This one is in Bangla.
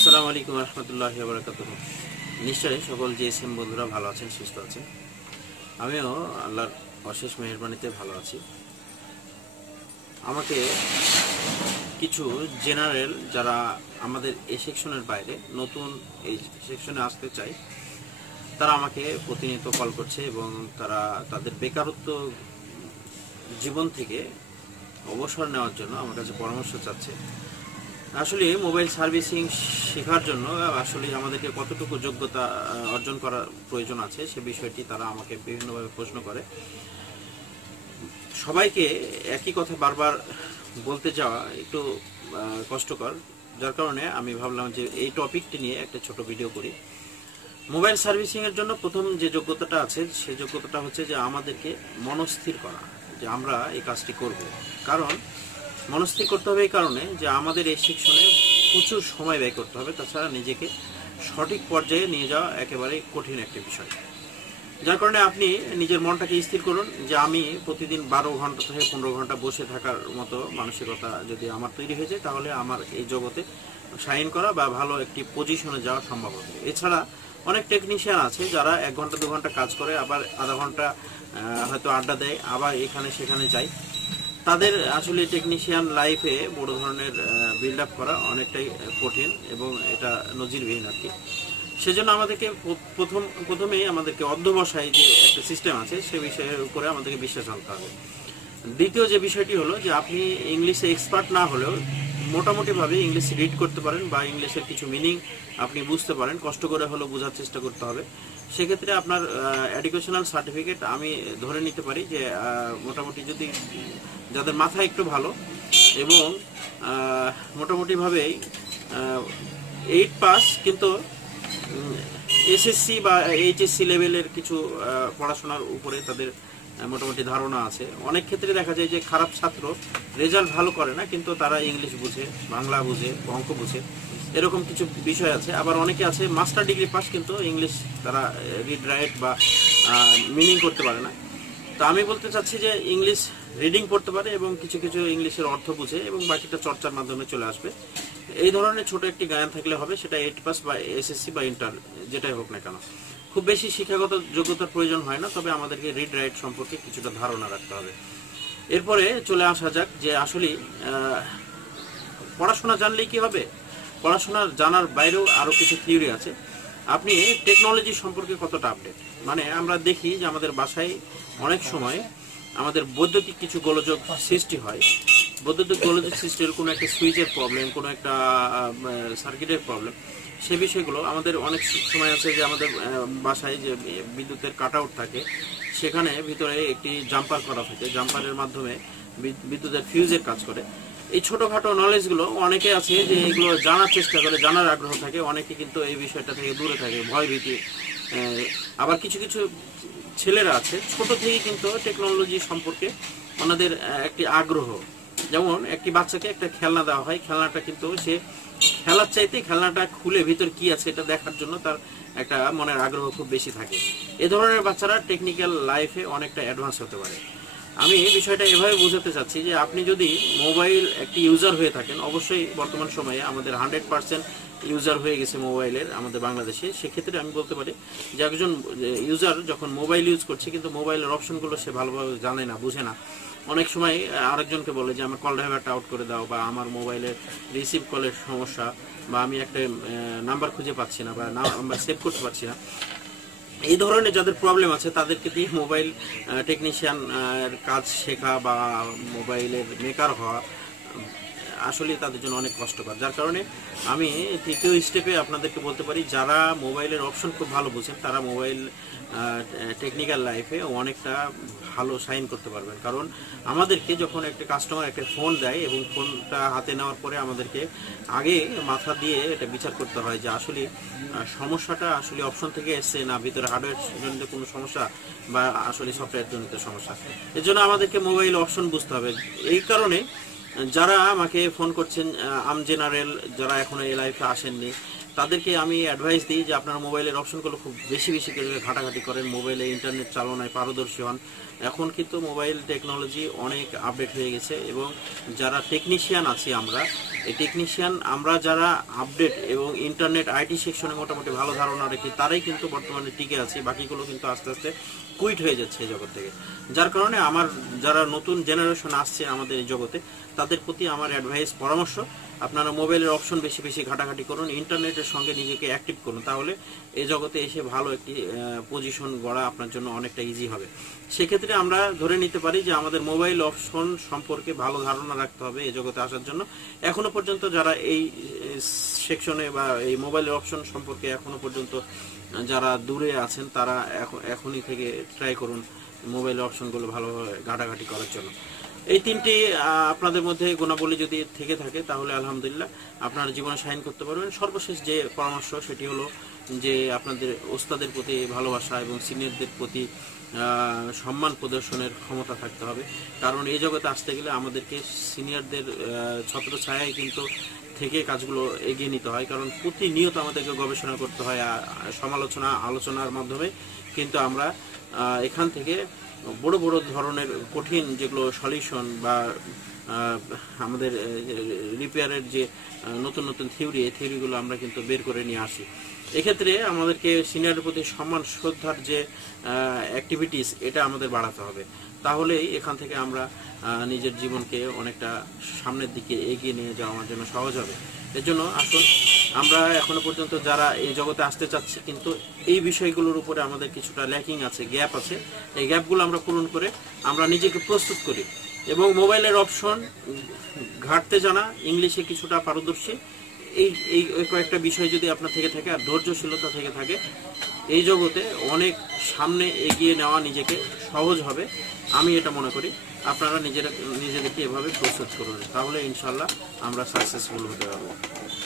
আসসালামু আলাইকুম রহমতুল্লাহি ওয়া বারাকাতুহু। নিশ্চয়ই সকল জিএসএম বন্ধুরা ভালো আছেন, সুস্থ আছেন। আমিও আল্লাহর অশেষ মেহেরবানিতে ভালো আছি। আমাকে কিছু জেনারেল যারা আমাদের এই সেকশনের বাইরে নতুন এই সেকশনে আসতে চায় তারা আমাকে প্রতিনিয়ত কল করছে এবং তারা তাদের বেকারত্ব জীবন থেকে অবসর নেওয়ার জন্য আমার কাছে পরামর্শ চাচ্ছে। আসলে মোবাইল সার্ভিসিং শেখার জন্য আসলে আমাদেরকে কতটুকু যোগ্যতা অর্জন করার প্রয়োজন আছে সে বিষয়টি তারা আমাকে বিভিন্নভাবে প্রশ্ন করে। সবাইকে একই কথা বারবার বলতে যাওয়া একটু কষ্টকর, যার কারণে আমি ভাবলাম যে এই টপিকটি নিয়ে একটা ছোট ভিডিও করি। মোবাইল সার্ভিসিং এর জন্য প্রথম যে যোগ্যতাটা আছে সেই যোগ্যতাটা হচ্ছে যে আমাদেরকে মনস্থির করা যে আমরা এই কাজটি করব। কারণ মনস্থির করতে হবে এই কারণে যে আমাদের এই সেকশনে প্রচুর সময় ব্যয় করতে হবে, তাছাড়া নিজেকে সঠিক পর্যায়ে নিয়ে যাওয়া একেবারে কঠিন একটা বিষয়। যার কারণে আপনি নিজের মনটাকে স্থির করুন যে আমি প্রতিদিন 12 ঘন্টা থেকে 15 ঘন্টা বসে থাকার মতো মানসিকতা যদি আমার তৈরি হয়ে যায় তাহলে আমার এই জগতে শাইন করা বা ভালো একটি পজিশনে যাওয়া সম্ভব হবে। এছাড়া অনেক টেকনিশিয়ান আছে যারা 1 ঘন্টা 2 ঘন্টা কাজ করে, আবার আধা ঘন্টা হয়তো আড্ডা দেয়, আবার এখানে সেখানে যায়। তাদের আসলে টেকনিশিয়ান লাইফে বড় ধরনের বিল্ড আপ করা অনেকটাই কঠিন এবং এটা নজিরবিহীন আর কি। সেজন্য আমাদেরকে প্রথমেই আমাদেরকে অধ্যবসায় যে একটা সিস্টেম আছে সে বিষয়ের উপরে আমাদেরকে বিশ্বাস আনতে হবে। দ্বিতীয় যে বিষয়টি হলো যে আপনি ইংলিশে এক্সপার্ট না হলেও মোটামুটিভাবে ইংলিশ রিড করতে পারেন বা ইংলিশের কিছু মিনিং আপনি বুঝতে পারেন, কষ্ট করে হলেও বোঝার চেষ্টা করতে হবে। সেক্ষেত্রে আপনার এডুকেশনাল সার্টিফিকেট আমি ধরে নিতে পারি যে মোটামুটি যদি যাদের মাথা একটু ভালো এবং মোটামুটিভাবেই 8 পাস, কিন্তু এসএসসি বা এইচএসসি লেভেলের কিছু পড়াশোনার উপরে তাদের মোটামুটি ধারণা আছে। অনেক ক্ষেত্রে দেখা যায় যে খারাপ ছাত্র রেজাল্ট ভালো করে না, কিন্তু তারা ইংলিশ বুঝে, বাংলা বুঝে, অঙ্ক বুঝে, এরকম কিছু বিষয় আছে। আবার অনেকে আছে মাস্টার ডিগ্রি পাস কিন্তু ইংলিশ তারা রিড রাইট বা মিনিং করতে পারে না। তো আমি বলতে চাচ্ছি যে ইংলিশ রিডিং পড়তে পারে এবং কিছু কিছু ইংলিশের অর্থ বুঝে এবং বাকিটা চর্চার মাধ্যমে চলে আসবে। এই ধরনের ছোট একটি জ্ঞান থাকলে হবে, সেটা 8 পাস বা এসএসসি বা ইন্টার যেটাই হোক না কেন। খুব বেশি শিক্ষাগত যোগ্যতার প্রয়োজন হয় না, তবে আমাদেরকে রিড রাইট সম্পর্কে কিছুটা ধারণা রাখতে হবে। এরপরে চলে আসা যাক যে আসলে পড়াশোনা জানলেই কি হবে, পড়াশোনা জানার বাইরেও আরো কিছু থিওরি আছে। আপনি টেকনোলজি সম্পর্কে কতটা আপডেট, মানে আমরা দেখি যে আমাদের বাসায় অনেক সময় আমাদের বৈদ্যুতিক কিছু গোলযোগ সৃষ্টি হয়। বৈদ্যুতিক গোলযোগ সৃষ্টির কোনো একটা সুইচের প্রবলেম, কোনো একটা সার্কিটের প্রবলেম, সে বিষয়গুলো আমাদের অনেক সময় আছে যে আমাদের বাসায় যে বিদ্যুতের কাট আউট থাকে সেখানে ভিতরে একটি জাম্পার করা থাকে, জাম্পারের মাধ্যমে বিদ্যুতের ফিউজের কাজ করে। এই ছোটখাটো নলেজগুলো অনেকে আছে যে এগুলো জানার চেষ্টা করে, জানার আগ্রহ থাকে, অনেকে কিন্তু এই বিষয়টা থেকে দূরে থাকে, ভয় ভীতি। আবার কিছু কিছু ছেলেরা আছে ছোট থেকে কিন্তু টেকনোলজি সম্পর্কে ওনাদের একটি আগ্রহ। যেমন একটি বাচ্চাকে একটা খেলনা দেওয়া হয়, খেলনাটা কিন্তু সে খেলার চাইতে খেলনাটা খুলে ভিতর কি আছে এটা দেখার জন্য তার একটা মনের আগ্রহ খুব বেশি থাকে। এ ধরনের বাচ্চারা টেকনিক্যাল লাইফে অনেকটা অ্যাডভান্স হতে পারে। আমি এই বিষয়টা এভাবে বোঝাতে চাচ্ছি যে আপনি যদি মোবাইল একটি ইউজার হয়ে থাকেন, অবশ্যই বর্তমান সময়ে আমাদের 100% ইউজার হয়ে গেছে মোবাইলের আমাদের বাংলাদেশে। সেক্ষেত্রে আমি বলতে পারি যে একজন ইউজার যখন মোবাইল ইউজ করছে কিন্তু মোবাইলের অপশনগুলো সে ভালোভাবে জানে না, বুঝে না। অনেক সময় আরেকজনকে বলে যে আমার কল ড্রাইভারটা আউট করে দাও, বা আমার মোবাইলের রিসিভ কলের সমস্যা, বা আমি একটা নাম্বার খুঁজে পাচ্ছি না বা নাম্বার সেভ করতে পারছি না। এই ধরনের যাদের প্রবলেম আছে তাদেরকে দিয়ে মোবাইল টেকনিশিয়ান কাজ শেখা বা মোবাইলের মেকার হওয়া আসলে তাদের জন্য অনেক কষ্টকর। যার কারণে আমি তৃতীয় স্টেপে আপনাদেরকে বলতে পারি যারা মোবাইলের অপশন খুব ভালো বুঝেন তারা মোবাইল টেকনিক্যাল লাইফে অনেকটা ভালো সাইন করতে পারবেন। কারণ আমাদেরকে যখন একটা কাস্টমার একটা ফোন দেয় এবং ফোনটা হাতে নেওয়ার পরে আমাদেরকে আগে মাথা দিয়ে এটা বিচার করতে হয় যে আসলে সমস্যাটা আসলে অপশন থেকে এসছে না ভিতরে হার্ডওয়্যার জনিত কোনো সমস্যা বা আসলে সফটওয়্যার জনিত সমস্যা। এর জন্য আমাদেরকে মোবাইল অপশন বুঝতে হবে। এই কারণে যারা আমাকে ফোন করছেন জেনারেল, যারা এখনো এই লাইফে আসেননি, তাদেরকে আমি অ্যাডভাইস দিই যে আপনারা মোবাইলের অপশনগুলো খুব বেশি বেশি করে ঘাটাঘাটি করেন, মোবাইলে ইন্টারনেট চালনায় পারদর্শী হন। এখন কিন্তু মোবাইল টেকনোলজি অনেক আপডেট হয়ে গেছে এবং যারা টেকনিশিয়ান আছি আমরা, এই টেকনিশিয়ান আমরা যারা আপডেট এবং ইন্টারনেট আইটি সেকশনে মোটামুটি ভালো ধারণা রাখি তারাই কিন্তু বর্তমানে টিকে আছে, বাকিগুলো কিন্তু আস্তে আস্তে কুইট হয়ে যাচ্ছে এই জগৎ থেকে। যার কারণে আমার যারা নতুন জেনারেশন আসছে আমাদের এই জগতে তাদের প্রতি আমার অ্যাডভাইস পরামর্শ, আপনারা মোবাইলের অপশন বেশি বেশি ঘাটাঘাটি করুন, ইন্টারনেটের সঙ্গে নিজেকে অ্যাক্টিভ করুন, তাহলে এই জগতে এসে ভালো একটি পজিশন গড়া আপনার জন্য অনেকটা ইজি হবে। সেক্ষেত্রে আমরা ধরে নিতে পারি যে আমাদের মোবাইল অপশন সম্পর্কে ভালো ধারণা রাখতে হবে এই জগতে আসার জন্য। এখনো পর্যন্ত যারা এই সেকশনে বা এই মোবাইলের অপশন সম্পর্কে এখনো পর্যন্ত যারা দূরে আছেন তারা এখনই থেকে ট্রাই করুন মোবাইলের অপশনগুলো ভালোভাবে ঘাটাঘাটি করার জন্য। এই তিনটি আপনাদের মধ্যে গুণাবলী যদি থেকে থাকে তাহলে আলহামদুলিল্লাহ আপনারা জীবনে শাইন করতে পারবেন। সর্বশেষ যে পরামর্শ সেটি হলো যে আপনাদের ওস্তাদের প্রতি ভালোবাসা এবং সিনিয়রদের প্রতি সম্মান প্রদর্শনের ক্ষমতা থাকতে হবে, কারণ এই জগতে আসতে গেলে আমাদেরকে সিনিয়রদের ছত্রছায়ায় কিন্তু থেকে কাজগুলো এগিয়ে নিতে হয়, কারণ প্রতিনিয়ত আমাদেরকে গবেষণা করতে হয়, আলোচনার মাধ্যমে কিন্তু আমরা এখান থেকে বড় বড় ধরনের কঠিন যেগুলো সলিউশন বা আমাদের রিপেয়ারের যে নতুন নতুন থিওরি, এই থিওরিগুলো আমরা কিন্তু বের করে নিয়ে আসি। এক্ষেত্রে আমাদেরকে সিনিয়রের প্রতি সম্মান শ্রদ্ধার যে অ্যাক্টিভিটিস এটা আমাদের বাড়াতে হবে, তাহলেই এখান থেকে আমরা নিজের জীবনকে অনেকটা সামনের দিকে এগিয়ে নিয়ে যাওয়ার জন্য সহজ হবে। এর জন্য আসুন আমরা এখনো পর্যন্ত যারা এই জগতে আসতে চাচ্ছি কিন্তু এই বিষয়গুলোর উপরে আমাদের কিছুটা ল্যাকিং আছে, গ্যাপ আছে, এই গ্যাপগুলো আমরা পূরণ করে আমরা নিজেকে প্রস্তুত করি এবং মোবাইলের অপশন ঘাটতে জানা, ইংলিশে কিছুটা পারদর্শী, এই কয়েকটা বিষয় যদি আপনার থেকে থাকে আর ধৈর্যশীলতা থেকে থাকে, এই জগতে অনেক সামনে এগিয়ে নেওয়া নিজেকে সহজ হবে। আমি এটা মনে করি। আপনারা নিজেদেরকে এভাবে প্রস্তুত করুন, তাহলে ইনশাল্লাহ আমরা সাকসেসফুল হতে পারবো।